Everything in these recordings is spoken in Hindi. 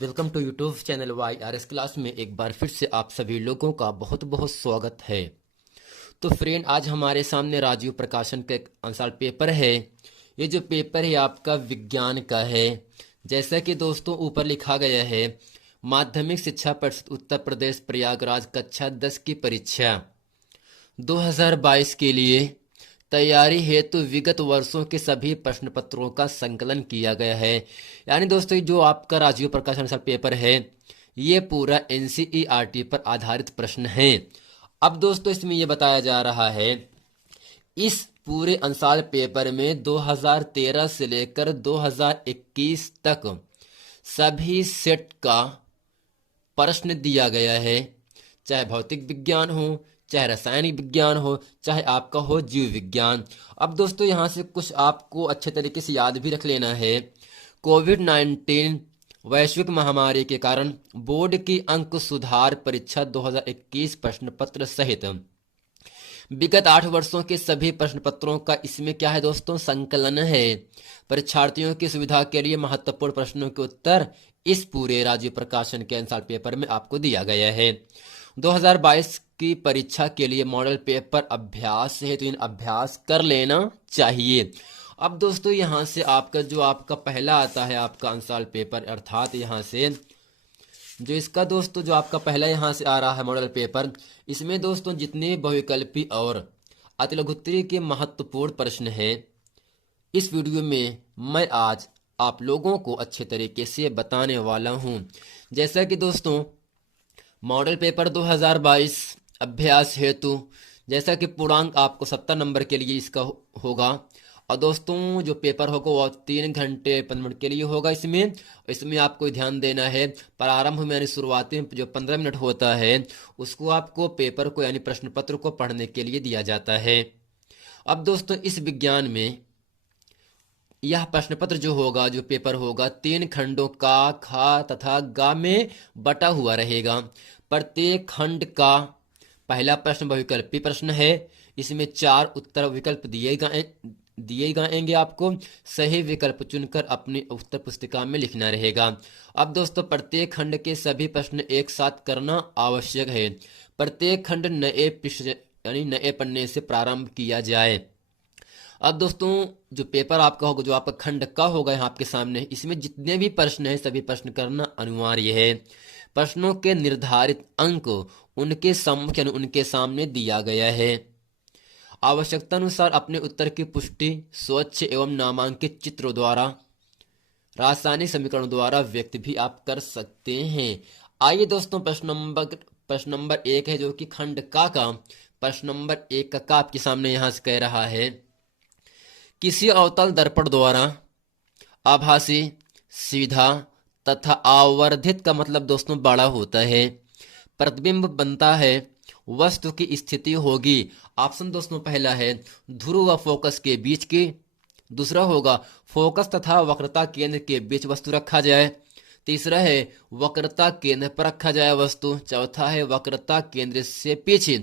Welcome to YouTube channel Y R S class में एक बार फिर से आप सभी लोगों का बहुत बहुत स्वागत है। तो फ्रेंड, आज हमारे सामने राजीव प्रकाशन का एक आंसर पेपर है। ये जो पेपर है आपका विज्ञान का है। जैसा कि दोस्तों ऊपर लिखा गया है, माध्यमिक शिक्षा परिषद उत्तर प्रदेश प्रयागराज कक्षा 10 की परीक्षा 2022 के लिए तैयारी हेतु विगत वर्षों के सभी प्रश्न पत्रों का संकलन किया गया है। यानी दोस्तों, जो आपका राजीव प्रकाश अनुसार पेपर है, ये पूरा एनसीईआरटी पर आधारित प्रश्न है। अब दोस्तों, इसमें यह बताया जा रहा है, इस पूरे अंसार पेपर में 2013 से लेकर 2021 तक सभी सेट का प्रश्न दिया गया है। चाहे भौतिक विज्ञान हो, चाहे रासायनिक विज्ञान हो, चाहे आपका हो जीव विज्ञान। अब दोस्तों, यहाँ से कुछ आपको अच्छे तरीके से याद भी रख लेना है। कोविड-19 वैश्विक महामारी के कारण बोर्ड की अंक सुधार परीक्षा 2021 प्रश्न पत्र सहित विगत 8 वर्षों के सभी प्रश्न पत्रों का इसमें क्या है दोस्तों, संकलन है। परीक्षार्थियों की सुविधा के लिए महत्वपूर्ण प्रश्नों के उत्तर इस पूरे राज्य प्रकाशन के अनुसार पेपर में आपको दिया गया है। 2022 की परीक्षा के लिए मॉडल पेपर अभ्यास है, तो इन अभ्यास कर लेना चाहिए। अब दोस्तों, यहाँ से आपका पहला आता है आपका आंसर पेपर, अर्थात यहाँ से जो इसका दोस्तों जो आपका पहला यहाँ से आ रहा है मॉडल पेपर, इसमें दोस्तों जितने बहुविकल्पी और अतिलघुत्तरी के महत्वपूर्ण प्रश्न हैं, इस वीडियो में मैं आज आप लोगों को अच्छे तरीके से बताने वाला हूँ। जैसा कि दोस्तों मॉडल पेपर 2022 अभ्यास हेतु, जैसा कि पूर्णांक आपको 70 नंबर के लिए इसका होगा। और दोस्तों, जो पेपर होगा वो 3 घंटे 15 मिनट के लिए होगा। इसमें आपको ध्यान देना है, प्रारंभ में यानी शुरुआती में जो 15 मिनट होता है उसको आपको पेपर को यानी प्रश्न पत्र को पढ़ने के लिए दिया जाता है। अब दोस्तों, इस विज्ञान में यह प्रश्न पत्र जो होगा, जो पेपर होगा, 3 खंडों का खा तथा गा में बटा हुआ रहेगा। प्रत्येक खंड का पहला प्रश्न बहुविकल्पी प्रश्न है। इसमें 4 उत्तर विकल्प दिए जाएंगे। आपको सही विकल्प चुनकर अपनी उत्तर पुस्तिका में लिखना रहेगा। अब दोस्तों, प्रत्येक खंड के सभी प्रश्न एक साथ करना आवश्यक है। प्रत्येक खंड नए पृष्ठ यानी नए पन्ने से प्रारंभ किया जाए। अब दोस्तों, जो पेपर आपका होगा, जो आपका खंड का होगा यहाँ आपके सामने, इसमें जितने भी प्रश्न हैं सभी प्रश्न करना अनिवार्य है। प्रश्नों के निर्धारित अंक उनके सम्मुख यानी उनके सामने दिया गया है। आवश्यकता अनुसार अपने उत्तर की पुष्टि स्वच्छ एवं नामांकित चित्रों द्वारा, रासायनिक समीकरणों द्वारा व्यक्त भी आप कर सकते हैं। आइए दोस्तों, प्रश्न नंबर 1 है, जो कि खंड का प्रश्न नंबर 1 का आपके सामने यहाँ से कह रहा है, किसी अवतल दर्पण द्वारा आभासी, सीधा तथा आवर्धित का मतलब दोस्तों बड़ा होता है प्रतिबिंब बनता है, वस्तु की स्थिति होगी। ऑप्शन दोस्तों पहला है ध्रुव व फोकस के बीच की। दूसरा होगा फोकस तथा वक्रता केंद्र के बीच वस्तु रखा जाए। तीसरा है वक्रता केंद्र पर रखा जाए वस्तु। चौथा है वक्रता केंद्र से पीछे।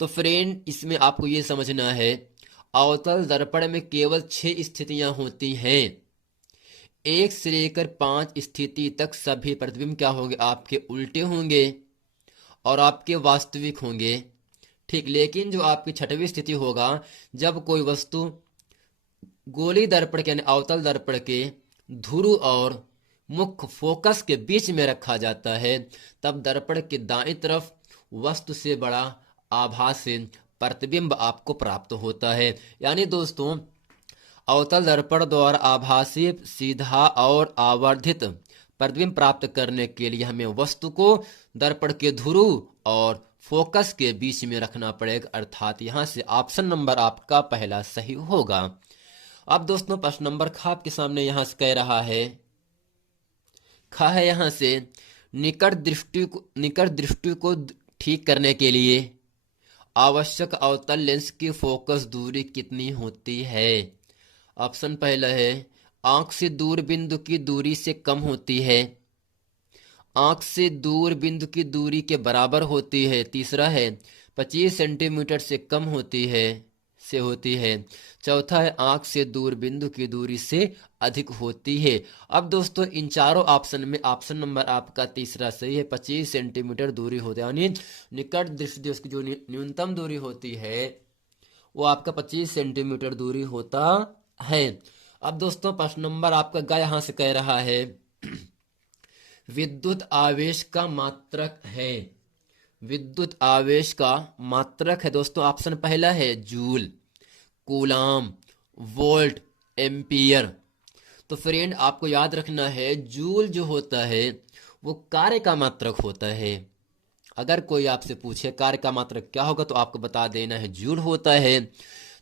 तो फ्रेंड, इसमें आपको ये समझना है, अवतल दर्पण में केवल 6 स्थितियां होती हैं। 1 से लेकर 5 स्थिति तक सभी प्रतिबिंब क्या होंगे, आपके उल्टे होंगे और आपके वास्तविक होंगे। ठीक, लेकिन जो आपकी 6वीं स्थिति होगा, जब कोई वस्तु गोली दर्पण के यानी अवतल दर्पण के ध्रुव और मुख्य फोकस के बीच में रखा जाता है, तब दर्पण के दाईं तरफ वस्तु से बड़ा आभासी प्रतिबिंब आपको प्राप्त होता है। यानी दोस्तों, अवतल दर्पण द्वारा आभासी, सीधा और आवर्धित प्रतिबिंब प्राप्त करने के लिए हमें वस्तु को दर्पण के ध्रुव और फोकस के बीच में रखना पड़ेगा। अर्थात यहाँ से ऑप्शन नंबर आपका पहला सही होगा। अब दोस्तों, प्रश्न नंबर ख आपके सामने यहाँ से कह रहा है, ख है यहाँ से निकट दृष्टि को ठीक करने के लिए आवश्यक अवतल लेंस की फोकस दूरी कितनी होती है। ऑप्शन पहला है आंख से दूर बिंदु की दूरी से कम होती है। आंख से दूर बिंदु की दूरी के बराबर होती है। तीसरा है 25 सेंटीमीटर से कम होती है। से होती है। चौथा है आंख से दूर बिंदु की दूरी से अधिक होती है। अब दोस्तों इन चारों ऑप्शन में ऑप्शन नंबर आपका तीसरा सही है। 25 सेंटीमीटर दूरी होती है, यानी निकट दृष्टि दिवस की जो न्यूनतम दूरी होती है वो आपका 25 सेंटीमीटर दूरी होता है। अब दोस्तों प्रश्न नंबर आपका ग यहां से कह रहा है विद्युत आवेश का मात्रक है। विद्युत आवेश का मात्रक है दोस्तों, ऑप्शन पहला है जूल, कूलाम, वोल्ट, एम्पियर। तो फ्रेंड आपको याद रखना है जूल जो होता है वो कार्य का मात्रक होता है। अगर कोई आपसे पूछे कार्य का मात्रक क्या होगा तो आपको बता देना है जूल होता है।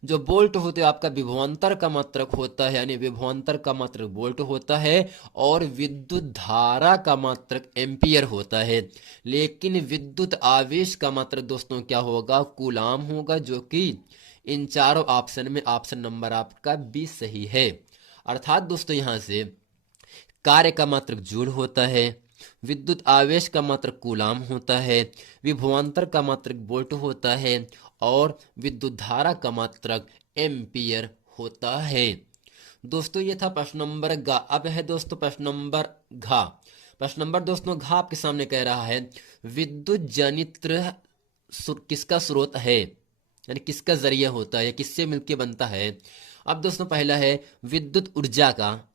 जो वोल्ट होते हैं आपका विभवांतर का मात्रक होता है, यानी विभवांतर का मात्रक वोल्ट होता है। और विद्युत धारा का मात्रक एम्पियर होता है। लेकिन विद्युत आवेश का मात्रक दोस्तों क्या होगा, कूलाम होगा, जो कि इन चारों ऑप्शन में ऑप्शन नंबर आपका 20 सही है। अर्थात दोस्तों यहां से कार्य का मात्रक जूल होता है, विद्युत आवेश का मात्रक कूलाम होता है, विभवांतर का मात्रक वोल्ट होता है और विद्युत धारा का मात्रक एम्पियर होता है। दोस्तों ये था प्रश्न नंबर ग। अब है दोस्तों प्रश्न नंबर घ। प्रश्न नंबर दोस्तों घ आपके सामने कह रहा है विद्युत जनित्र किसका स्रोत है, यानी किसका जरिया होता है, किससे मिलकर बनता है। अब दोस्तों पहला है विद्युत ऊर्जा का,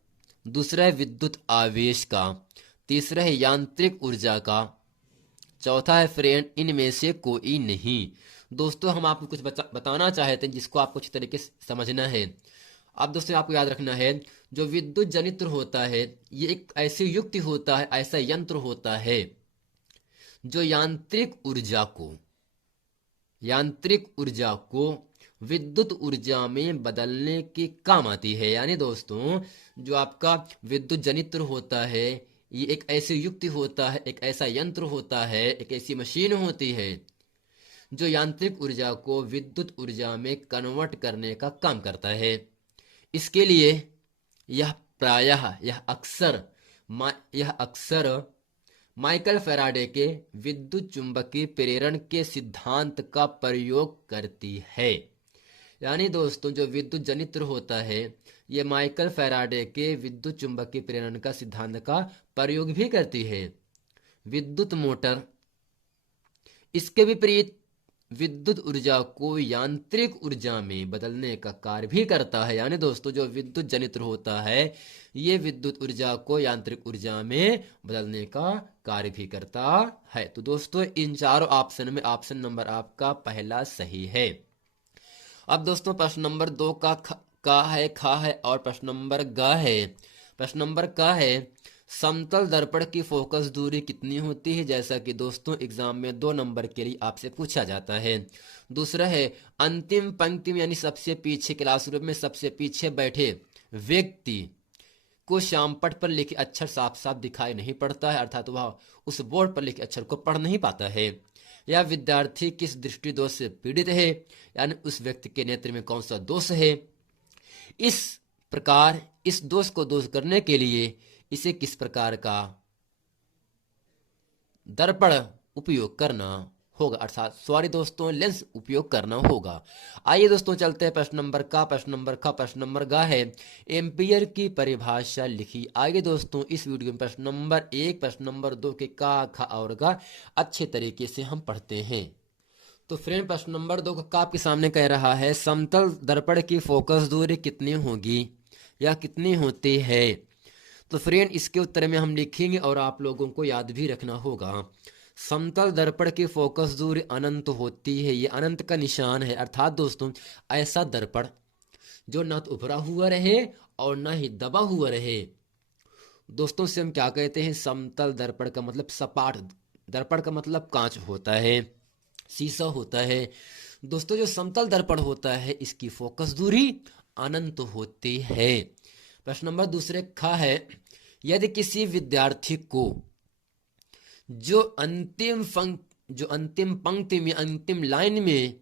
दूसरा है विद्युत आवेश का, तीसरा है यांत्रिक ऊर्जा का, चौथा है फ्रेंड इनमें से कोई नहीं। दोस्तों हम आपको कुछ बताना चाहते हैं जिसको आपको अच्छी तरीके से समझना है। अब दोस्तों आपको याद रखना है जो विद्युत जनित्र होता है ये एक ऐसी युक्ति होता है, ऐसा यंत्र होता है जो यांत्रिक ऊर्जा को विद्युत ऊर्जा में बदलने के काम आती है। यानी दोस्तों जो आपका विद्युत जनित्र होता है ये एक ऐसी युक्ति होता है, एक ऐसा यंत्र होता है, एक ऐसी मशीन होती है जो यांत्रिक ऊर्जा को विद्युत ऊर्जा में कन्वर्ट करने का काम करता है। इसके लिए यह प्रायः यह अक्सर माइकल फैराडे के विद्युत चुंबकीय प्रेरण के सिद्धांत का प्रयोग करती है। यानी दोस्तों जो विद्युत जनित्र होता है ये माइकल फैराडे के विद्युत चुंबकीय प्रेरण का सिद्धांत का प्रयोग भी करती है। विद्युत मोटर इसके विपरीत विद्युत ऊर्जा को यांत्रिक ऊर्जा में बदलने का कार्य भी करता है। यानी दोस्तों जो विद्युत जनित्र होता है ये विद्युत ऊर्जा को यांत्रिक ऊर्जा में बदलने का कार्य भी करता है। तो दोस्तों इन चारों ऑप्शन में ऑप्शन नंबर आपका पहला सही है। अब दोस्तों प्रश्न नंबर 2 का है, खा है और प्रश्न नंबर ग है। प्रश्न नंबर का है समतल दर्पण की फोकस दूरी कितनी होती है, जैसा कि दोस्तों एग्जाम में 2 नंबर के लिए आपसे पूछा जाता है। दूसरा है अंतिम पंक्ति में यानी सबसे पीछे क्लासरूम में सबसे पीछे बैठे व्यक्ति को श्यामपट्ट पर लिखे अक्षर साफ साफ दिखाई नहीं पड़ता है, अर्थात वह उस बोर्ड पर लिखे अक्षर को पढ़ नहीं पाता है। यह विद्यार्थी किस दृष्टि दोष से पीड़ित है, यानी उस व्यक्ति के नेत्र में कौन सा दोष है। इस प्रकार इस दोष को दूर करने के लिए इसे किस प्रकार का दर्पण उपयोग करना होगा, अर्थात सॉरी दोस्तों लेंस उपयोग करना होगा। आइए दोस्तों चलते हैं प्रश्न नंबर का। प्रश्न नंबर का प्रश्न नंबर गा है एम्पियर की परिभाषा लिखी। आइए दोस्तों इस वीडियो में प्रश्न नंबर 1 प्रश्न नंबर 2 के का, खा और गा अच्छे तरीके से हम पढ़ते हैं। तो फ्रेंड प्रश्न नंबर 2 का आपके सामने कह रहा है समतल दर्पण की फोकस दूरी कितनी होगी या कितनी होती है। तो फ्रेंड इसके उत्तर में हम लिखेंगे और आप लोगों को याद भी रखना होगा। समतल दर्पण की फोकस दूरी अनंत होती है, ये अनंत का निशान है। अर्थात दोस्तों ऐसा दर्पण जो न तो उभरा हुआ रहे और न ही दबा हुआ रहे, दोस्तों से हम क्या कहते हैं, समतल दर्पण का मतलब सपाट दर्पण का मतलब कांच होता है, शीशा होता है। दोस्तों जो समतल दर्पण होता है इसकी फोकस दूरी अनंत होती है। प्रश्न नंबर दूसरे खा है यदि किसी विद्यार्थी को जो अंतिम पंक्ति में अंतिम लाइन में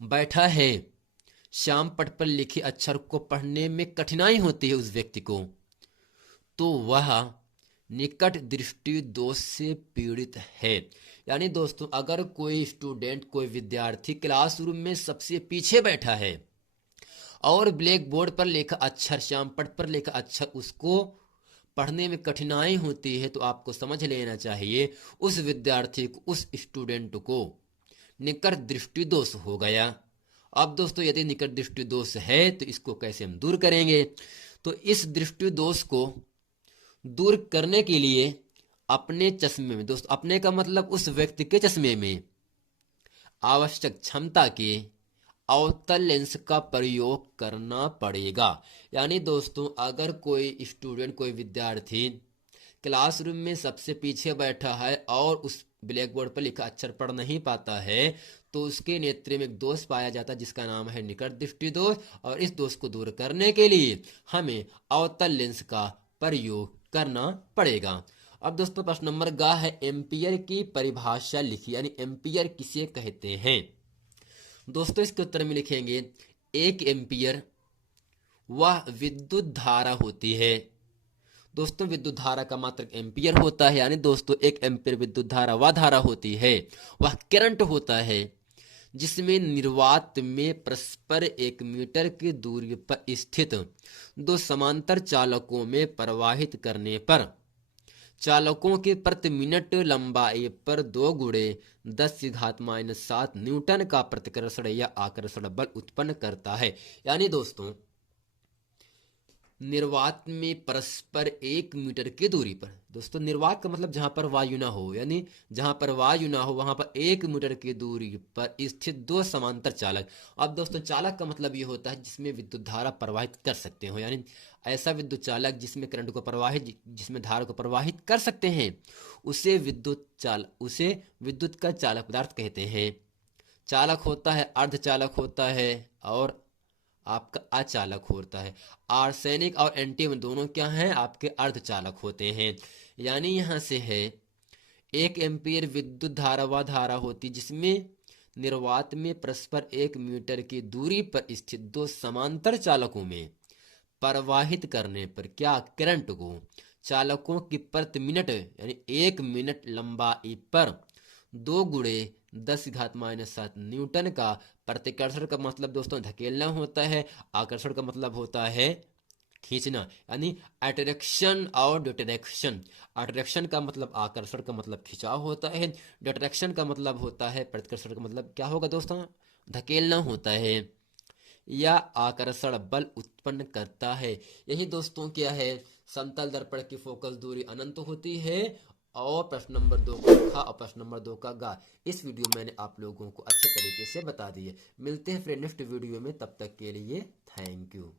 बैठा है श्यामपट्ट पर लिखे अक्षर को पढ़ने में कठिनाई होती है उस व्यक्ति को, तो वह निकट दृष्टि दोष से पीड़ित है। यानी दोस्तों अगर कोई स्टूडेंट कोई विद्यार्थी क्लासरूम में सबसे पीछे बैठा है और ब्लैक बोर्ड पर लिखा अक्षर, श्यामपट्ट पर लिखा अक्षर उसको पढ़ने में कठिनाई होती है, तो आपको समझ लेना चाहिए उस विद्यार्थी को, उस स्टूडेंट को निकट दृष्टि दोष हो गया। अब दोस्तों यदि निकट दृष्टि दोष है तो इसको कैसे हम दूर करेंगे? तो इस दृष्टि दोष को दूर करने के लिए अपने चश्मे में, दोस्तों अपने का मतलब उस व्यक्ति के चश्मे में आवश्यक क्षमता के अवतल लेंस का प्रयोग करना पड़ेगा। यानी दोस्तों अगर कोई स्टूडेंट, कोई विद्यार्थी क्लासरूम में सबसे पीछे बैठा है और उस ब्लैक बोर्ड पर लिखा अक्षर पढ़ नहीं पाता है, तो उसके नेत्र में एक दोष पाया जाता है जिसका नाम है निकट दृष्टि दोष। और इस दोष को दूर करने के लिए हमें अवतल लेंस का प्रयोग करना पड़ेगा। अब दोस्तों प्रश्न नंबर ग है, एम्पियर की परिभाषा लिखिए, यानी एम्पियर किसे कहते हैं? दोस्तों इसके उत्तर में लिखेंगे, एक एम्पियर वह विद्युत धारा होती है। दोस्तों विद्युत धारा का मात्रक एम्पियर होता है, यानी दोस्तों एक एम्पियर विद्युत धारा वह धारा होती है, वह करंट होता है जिसमें निर्वात में परस्पर 1 मीटर की दूरी पर स्थित दो समांतर चालकों में प्रवाहित करने पर चालकों के प्रति मिनट लंबाई पर 2 गुणे 10⁻⁷ न्यूटन का प्रतिकर्षण या आकर्षण बल उत्पन्न करता है। यानी दोस्तों निर्वात में परस्पर 1 मीटर की दूरी पर, दोस्तों निर्वात का मतलब जहां पर वायु ना हो, यानी जहां पर वायु ना हो वहां पर 1 मीटर की दूरी पर स्थित 2 समांतर चालक। अब दोस्तों चालक का मतलब ये होता है जिसमें विद्युत धारा प्रवाहित कर सकते हो, यानी ऐसा विद्युत चालक जिसमें करंट को प्रवाहित, जिसमें धारा को प्रवाहित कर सकते हैं, उसे विद्युत का चालक पदार्थ कहते हैं। चालक होता है, अर्धचालक होता है और आपका अचालक होता है। आर्सेनिक और एंटीमन दोनों क्या हैं? आपके अर्धचालक होते हैं। यानी यहां से है 1 एम्पियर विद्युत धारा वह धारा होती जिसमें निर्वात में परस्पर 1 मीटर की दूरी पर स्थित 2 समांतर चालकों में प्रवाहित करने पर क्या करंट को चालकों की प्रति मिनट, यानी 1 मिनट लंबाई पर 2 गुणे 10⁻⁷ न्यूटन का प्रतिकर्षण का मतलब दोस्तों धकेलना होता है, आकर्षण का मतलब होता है खींचना, यानी अट्रैक्शन और डिट्रैक्शन। अट्रैक्शन का मतलब आकर्षण का मतलब खिंचाव होता है, डिट्रैक्शन का मतलब होता है, प्रतिकर्षण का मतलब क्या होगा दोस्तों? धकेलना होता है या आकर्षण बल उत्पन्न करता है। यही दोस्तों क्या है, समतल दर्पण की फोकस दूरी अनंत होती है। और प्रश्न नंबर 2 का खा और प्रश्न नंबर 2 का गा इस वीडियो में मैंने आप लोगों को अच्छे तरीके से बता दिए। मिलते हैं फ्रेंड नेक्स्ट वीडियो में, तब तक के लिए थैंक यू।